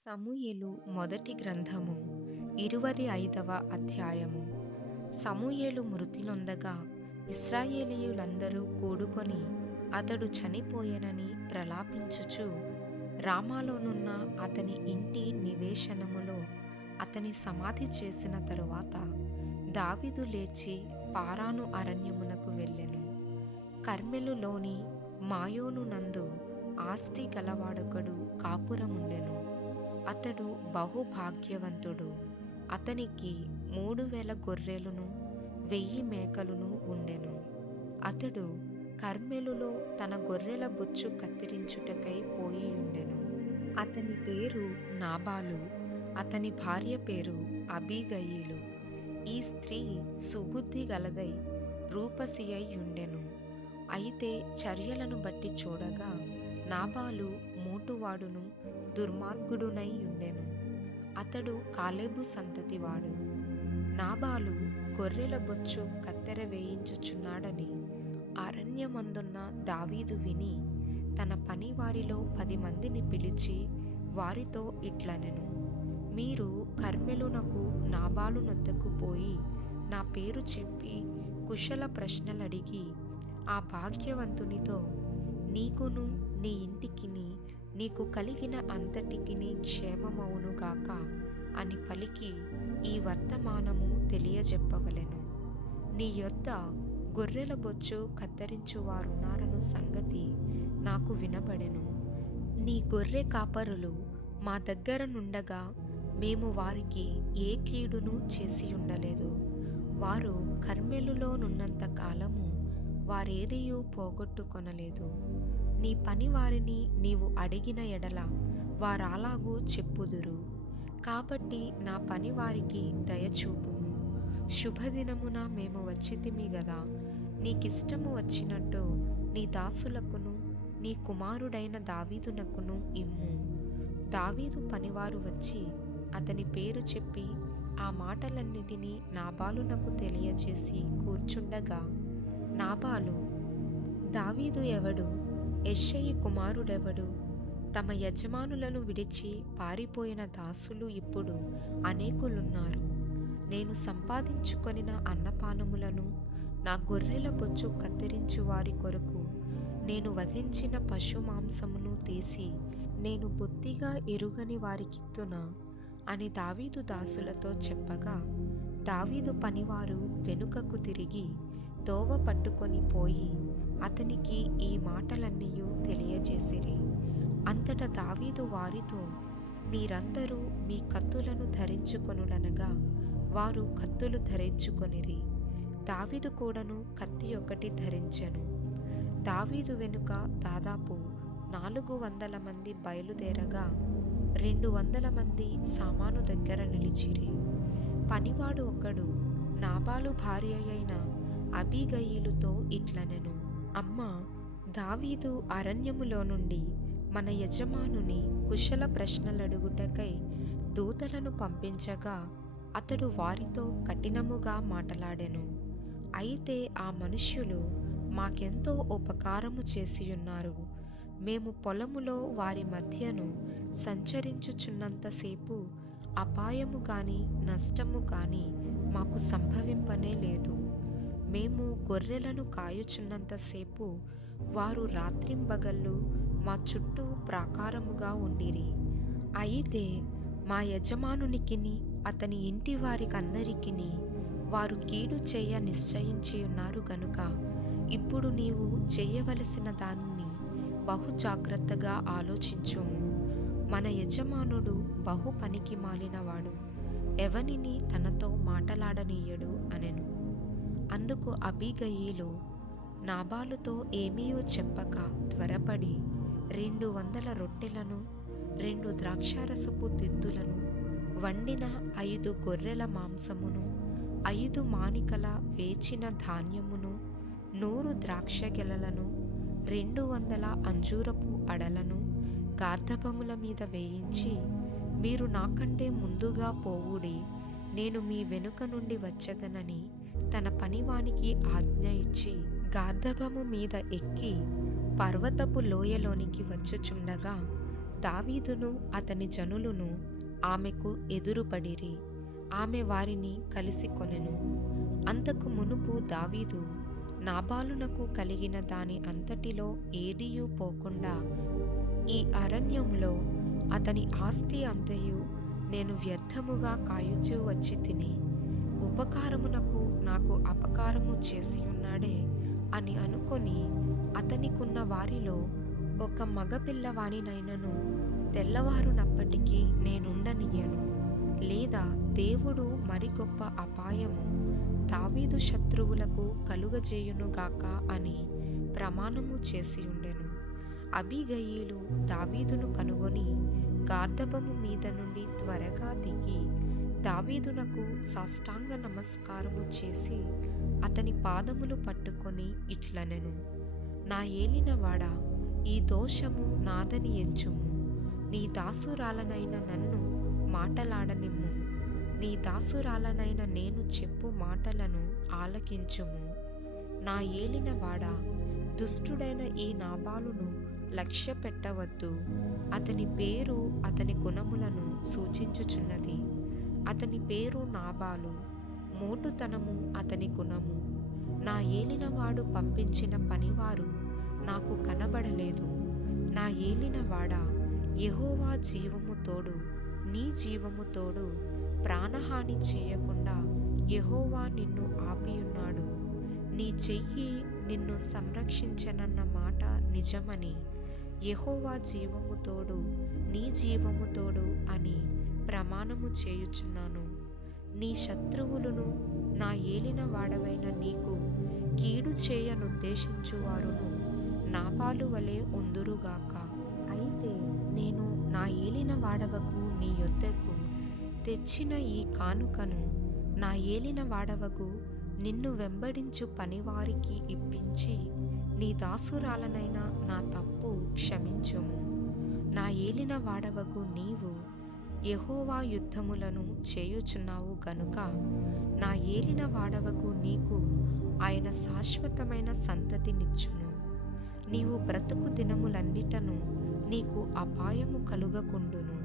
సమూయేలు మొదటి గ్రంథము 25వ అధ్యాయము. సమూయేలు మృతి నొందగా ఇశ్రాయేలీయులందరూ కూడుకొని అతడు చనిపోయెనని ప్రలాపించుచు రామాలోనున్న అతని ఇంటి నివేశనములో అతని సమాధి చేసిన తరువాత దావీదు లేచి పారాను అరణ్యమునకు వెళ్ళెను. కర్మెలులోని మాయోను నందు ఆస్తి గలవాడొకడు కాపురముండెను. అతడు బహుభాగ్యవంతుడు. అతనికి 3000 గొర్రెలును 1000 మేకలును ఉండెను. అతడు కర్మెలులో తన గొర్రెల బొచ్చు కత్తిరించుటకై పోయియుండెను. అతని పేరు నాబాలు, అతని భార్య పేరు అబీగయీలు. ఈ స్త్రీ సుబుద్ధి గలదై రూపసి అయి ఉండెను. అయితే చర్యలను బట్టి చూడగా నాబాలు మోటువాడును దుర్మార్గుడునై ఉండెను. అతడు కాలేబు సంతతివాడు. నాబాలు గొర్రెల బొచ్చు కత్తెర వేయించుచున్నాడని అరణ్యమందున్న దావీదు విని తన పనివారిలో 10 మందిని పిలిచి వారితో ఇట్లనెను: మీరు కర్మెలునకు నాబాలు నొద్దకు పోయి నా పేరు చెప్పి కుశల ప్రశ్నలడిగి ఆ భాగ్యవంతునితో నీకును నీ ఇంటికిని నీకు కలిగిన అంతటికిని క్షేమమవునుగాక అని పలికి ఈ వర్తమానము తెలియజెప్పవలెను. నీ యొద్ద గొర్రెల బొచ్చు కత్తిరించువారున్నారను సంగతి నాకు వినబడెను. నీ గొర్రె కాపరులు మా దగ్గర నుండగా మేము వారికి ఏ కీడును చేసి ఉండలేదు. వారు కర్మెలులోనున్నంత కాలము వారేదియూ పోగొట్టుకొనలేదు. నీ పనివారిని నీవు అడిగిన ఎడల వారాలాగూ చెప్పుదురు. కాబట్టి నా పనివారికి దయచూపుము. శుభదినమున మేము వచ్చితిమి గదా, నీకిష్టము వచ్చినట్టు నీ దాసులకును నీ కుమారుడైన దావీదునకును ఇమ్ము. దావీదు పనివారు వచ్చి అతని పేరు చెప్పి ఆ మాటలన్నిటినీ నాబాలునకు తెలియజేసి కూర్చుండగా నాబాలు, దావీదు ఎవడు? యెష్షయి కుమారుడెవడు? తమ యజమానులను విడిచి పారిపోయిన దాసులు ఇప్పుడు అనేకులున్నారు. నేను సంపాదించుకొనిన అన్నపానములను నా గొర్రెల బొచ్చు కత్తిరించు వారి కొరకు నేను వధించిన పశు మాంసమును తీసి నేను బొత్తిగా ఎరుగని వారికిత్తునా అని దావీదు దాసులతో చెప్పగా, దావీదు పనివారు వెనుకకు తిరిగి దోవ పట్టుకొని పోయి అతనికి ఈ మాటలన్నీయూ తెలియజేసిరి. అంతటా దావీదు వారితో, మీరందరూ మీ కత్తులను ధరించుకొనుడనగా వారు కత్తులు ధరించుకొనిరి. దావీదు కూడాను కత్తి ఒకటి ధరించెను. దావీదు వెనుక దాదాపు 400 మంది బయలుదేరగా 200 మంది సామాను దగ్గర నిలిచిరి. పనివాడు ఒకడు నాబాలు భార్య అయిన అబీగయీలుతో ఇట్లనెను: అమ్మా, దావీదు అరణ్యములో నుండి మన యజమానుని కుశల ప్రశ్నలడుగుటకై దూతలను పంపించగా అతడు వారితో కఠినముగా మాటలాడెను. అయితే ఆ మనుష్యులు మాకెంతో ఉపకారము చేసియున్నారు. మేము పొలములో వారి మధ్యను సంచరించుచున్నంతసేపు అపాయము గాని నష్టము గాని మాకు సంభవింపనే లేదు. మేము గొర్రెలను కాయుచున్నంతసేపు వారు రాత్రింబగళ్ళు మా చుట్టూ ప్రాకారముగా ఉండిరి. అయితే మా యజమానునికిని అతని ఇంటి వారికందరికిని వారు కీడు చేయ నిశ్చయించి ఉన్నారు గనుక ఇప్పుడు నీవు చేయవలసిన దానిని బహు జాగ్రత్తగా ఆలోచించుము. మన యజమానుడు బహు పనికి మాలినవాడు, ఎవనిని తనతో మాటలాడనీయడు అనెను. అందుకు అబీగయీలు నాబాలుతో ఏమీయూ చెప్పక త్వరపడి 200 రొట్టెలను 2 ద్రాక్షారసపు తిత్తులను వండిన 5 గొర్రెల మాంసమును 5 మానికల వేచిన ధాన్యమును 100 ద్రాక్ష గెలలను 200 అంజూరపు అడలను గార్ధబముల మీద వేయించి, మీరు నాకంటే ముందుగా పోవుడి, నేను మీ వెనుక నుండి వచ్చెదనని తన పనివానికి ఆజ్ఞ ఇచ్చి గార్ధబము మీద ఎక్కి పర్వతపు లోయలోనికి వచ్చుచుండగా దావీదును అతని జనులును ఆమెకు ఎదురుపడిరి. ఆమె వారిని కలిసి కొనెను. అంతకు మునుపు దావీదు నాబాలునకు కలిగిన దాని అంతటిలో ఏదియూ పోకుండా ఈ అరణ్యములో అతని ఆస్తి అంతయు నేను వ్యర్థముగా కాయుచూ వచ్చి తిని, ఉపకారమునకు నాకు అపకారము చేసి ఉన్నాడే అని అనుకొని అతనికున్న వారిలో ఒక మగపిల్లవానినైనను తెల్లవారునప్పటికీ నేనుండనియ్యను, లేదా దేవుడు మరి గొప్ప అపాయము దావీదు శత్రువులకు కలుగజేయునుగాక అని ప్రమాణము చేసి ఉండెను. అబీగయీలు దావీదును కనుగొని గార్ధబము మీద నుండి త్వరగా దిగి దావీదునకు సాష్టాంగ నమస్కారము చేసి అతని పాదములు పట్టుకొని ఇట్లనెను: నా ఏలినవాడా, ఈ దోషము నాదని ఎంచుము. నీ దాసురాలనైన నన్ను మాటలాడనిమ్ము. నీ దాసురాలనైన నేను చెప్పు మాటలను ఆలకించుము. నా ఏలినవాడా, దుష్టుడైన ఈ నాబాలును లక్ష్య పెట్టవద్దు. అతని పేరు అతని గుణములను సూచించుచున్నది. అతని పేరు నాబాలు, మోటుతనము అతని గుణము. నా ఏలినవాడు పంపించిన పనివారు నాకు కనబడలేదు. నా ఏలినవాడా, యెహోవా జీవము తోడు, నీ జీవము తోడు, ప్రాణహాని చేయకుండా యెహోవా నిన్ను ఆపియున్నాడు. నీ చెయ్యి నిన్ను సంరక్షించనన్న మాట నిజమని, యెహోవా జీవము తోడు, నీ జీవము తోడు అని ప్రమాణము చేయుచున్నాను. నీ శత్రువులను నా ఏలిన వాడవైన నీకు కీడు చేయనుద్దేశించువారును నాబాలు వలె ఉందురుగాక. అయితే నేను నా ఏలిన వాడవకు నీ యొద్దకు తెచ్చిన ఈ కానుకను నా ఏలిన వాడవకు నిన్ను వెంబడించు పనివారికి ఇప్పించి నీ దాసురాలనైన నా తప్పు క్షమించుము. నా ఏలిన వాడవకు నీవు యెహోవా యుద్ధములను చేయుచున్నావు గనుక నా ఏలిన వాడవకు నీకు ఆయన శాశ్వతమైన సంతతినిచ్చును. నీవు బ్రతుకు దినములన్నిటను నీకు అపాయము కలుగకుండును.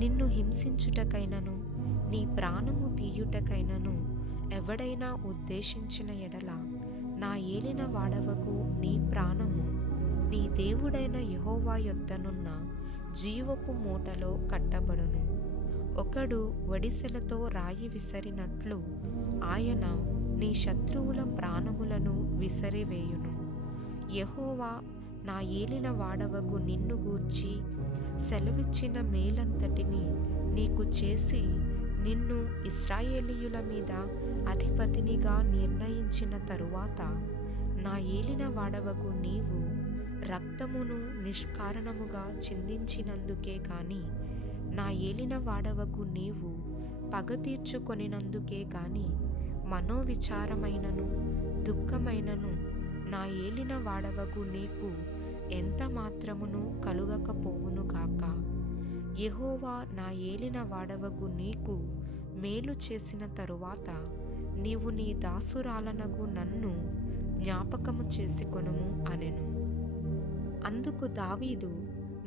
నిన్ను హింసించుటకైనను నీ ప్రాణము తీయుటకైనను ఎవడైనా ఉద్దేశించిన ఎడల నా ఏలిన వాడవకు నీ ప్రాణము నీ దేవుడైన యెహోవా యొద్దనున్న జీవపు మూటలో కట్టబడును. ఒకడు వడిసెలతో రాయి విసరినట్లు ఆయన నీ శత్రువుల ప్రాణములను విసరివేయును. యెహోవా నా ఏలిన వాడవకు నిన్ను గూర్చి సెలవిచ్చిన మేలంతటిని నీకు చేసి నిన్ను ఇశ్రాయేలీయుల మీద అధిపతినిగా నిర్ణయించిన తరువాత నా ఏలిన వాడవకు నీవు రక్తమును నిష్కారణముగా చిందించినందుకే గాని నా ఏలిన వాడవకు నీవు పగ తీర్చుకొనినందుకే గాని మనోవిచారమైనను దుఃఖమైనను నా ఏలిన వాడవకు నీకు ఎంత మాత్రమును కలుగకపోవును గాక. యెహోవా నా ఏలిన వాడవకు నీకు మేలు చేసిన తరువాత నీవు నీ దాసురాలనగు నన్ను జ్ఞాపకము చేసుకొనుము అనెను. అందుకు దావీదు,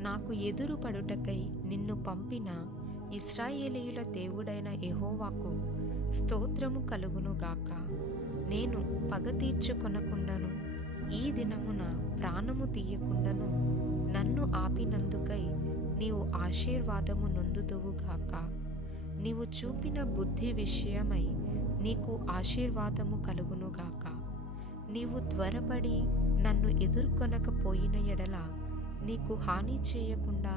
నాకు ఎదురు పడుటకై నిన్ను పంపిన ఇశ్రాయేలీయుల దేవుడైన యెహోవాకు స్తోత్రము కలుగునుగాక. నేను పగ తీర్చుకొనకుండాను ఈ దినమున ప్రాణము తీయకుండాను నన్ను ఆపినందుకై నీవు ఆశీర్వాదము నొందుదువుగాక. నీవు చూపిన బుద్ధి విషయమై నీకు ఆశీర్వాదము కలుగునుగాక. నీవు త్వరపడి నన్ను ఎదుర్కొనకపోయిన ఎడల నీకు హాని చేయకుండా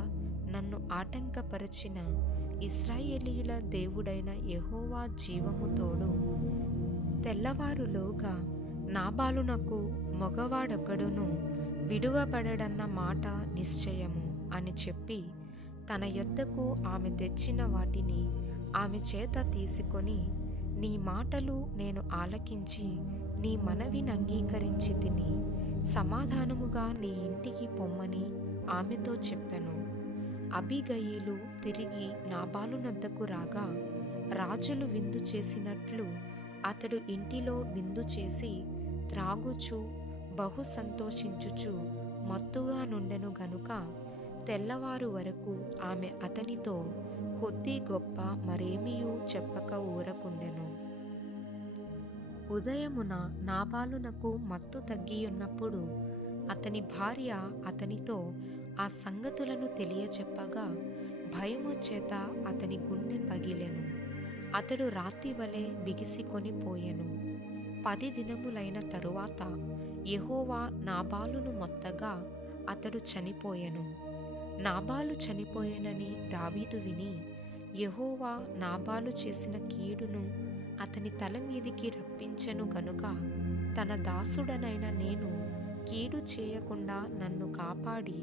నన్ను ఆటంకపరచిన ఇశ్రాయేలీయుల దేవుడైన యెహోవా జీవము తోడు, తెల్లవారులోగా నాబాలునకు మగవాడొకడును విడువబడడన్న మాట నిశ్చయము అని చెప్పి తన యొద్దకు ఆమె తెచ్చిన వాటిని ఆమె చేత తీసుకొని, నీ మాటలు నేను ఆలకించి నీ మనవిని అంగీకరించి తిని సమాధానముగా నీ ఇంటికి పొమ్మని ఆమెతో చెప్పెను. అబీగయీలు తిరిగి నాబాలునొద్దకు రాగా రాజులు విందు చేసినట్లు అతడు ఇంటిలో విందు చేసి త్రాగుచు బహు సంతోషించుచు మత్తుగా నుండెను గనుక తెల్లవారు వరకు ఆమె అతనితో కొద్ది గొప్ప మరేమియూ చెప్పక ఊరకుండెను. ఉదయమున నాబాలునకు మత్తు తగ్గియున్నప్పుడు అతని భార్య అతనితో ఆ సంగతులను తెలియచెప్పగా భయము చేత అతని గుండె పగిలెను. అతడు రాతివలె బిగిసికొని పోయెను. 10 దినములైన తరువాత యెహోవా నాబాలును మొత్తగా అతడు చనిపోయెను. నాబాలు చనిపోయెనని దావీదు విని, యెహోవా నాబాలు చేసిన కీడును అతని తల మీదికి రప్పించెను గనుక తన దాసుడనైన నేను కీడు చేయకుండా నన్ను కాపాడి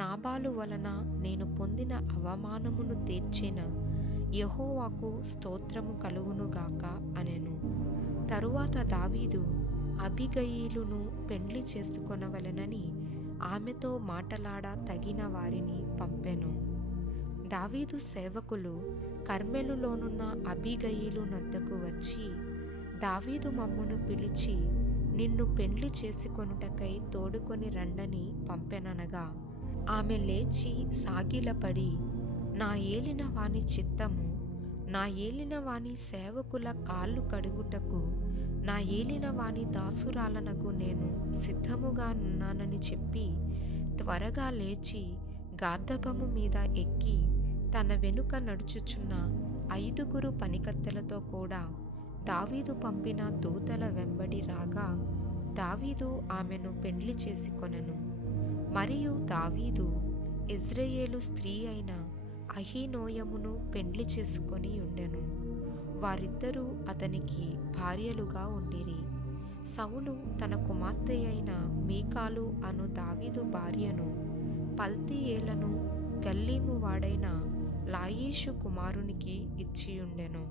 నాబాలు వలన నేను పొందిన అవమానమును తీర్చిన యెహోవాకు స్తోత్రము కలుగునుగాక అనెను. తరువాత దావీదు అబీగయీలును పెండ్లి చేసుకొనవలెనని ఆమెతో మాటలాడ తగిన వారిని పంపెను. దావీదు సేవకులు కర్మెలులోనున్న అబీగయీలు నొద్దకు వచ్చి, దావీదు మమ్మును పిలిచి నిన్ను పెండ్లి చేసుకొనుటకై తోడుకొని రండని పంపెననగా, ఆమె లేచి సాగిలపడి, నా ఏలిన వాని చిత్తము, నా ఏలిన వాని సేవకుల కాళ్ళు కడుగుటకు నా ఏలిన వాని దాసురాలనకు నేను సిద్ధముగా నున్నానని చెప్పి త్వరగా లేచి గార్ధబము మీద ఎక్కి తన వెనుక నడుచుచున్న 5 పనికత్తెలతో కూడా దావీదు పంపిన దూతల వెంబడి రాగా దావీదు ఆమెను పెండ్లి చేసుకొనెను. మరియు దావీదు ఇజ్రాయేలు స్త్రీ అయిన అహీనోయమును పెండ్లి చేసుకొని ఉండెను. వారిద్దరూ అతనికి భార్యలుగా ఉండిరి. సౌలు తన కుమార్తె అయిన మీకాలు అను దావీదు భార్యను పల్తీయేలను గల్లీము వాడైన లాయీషు కుమారునికి ఇచ్చియుండెను.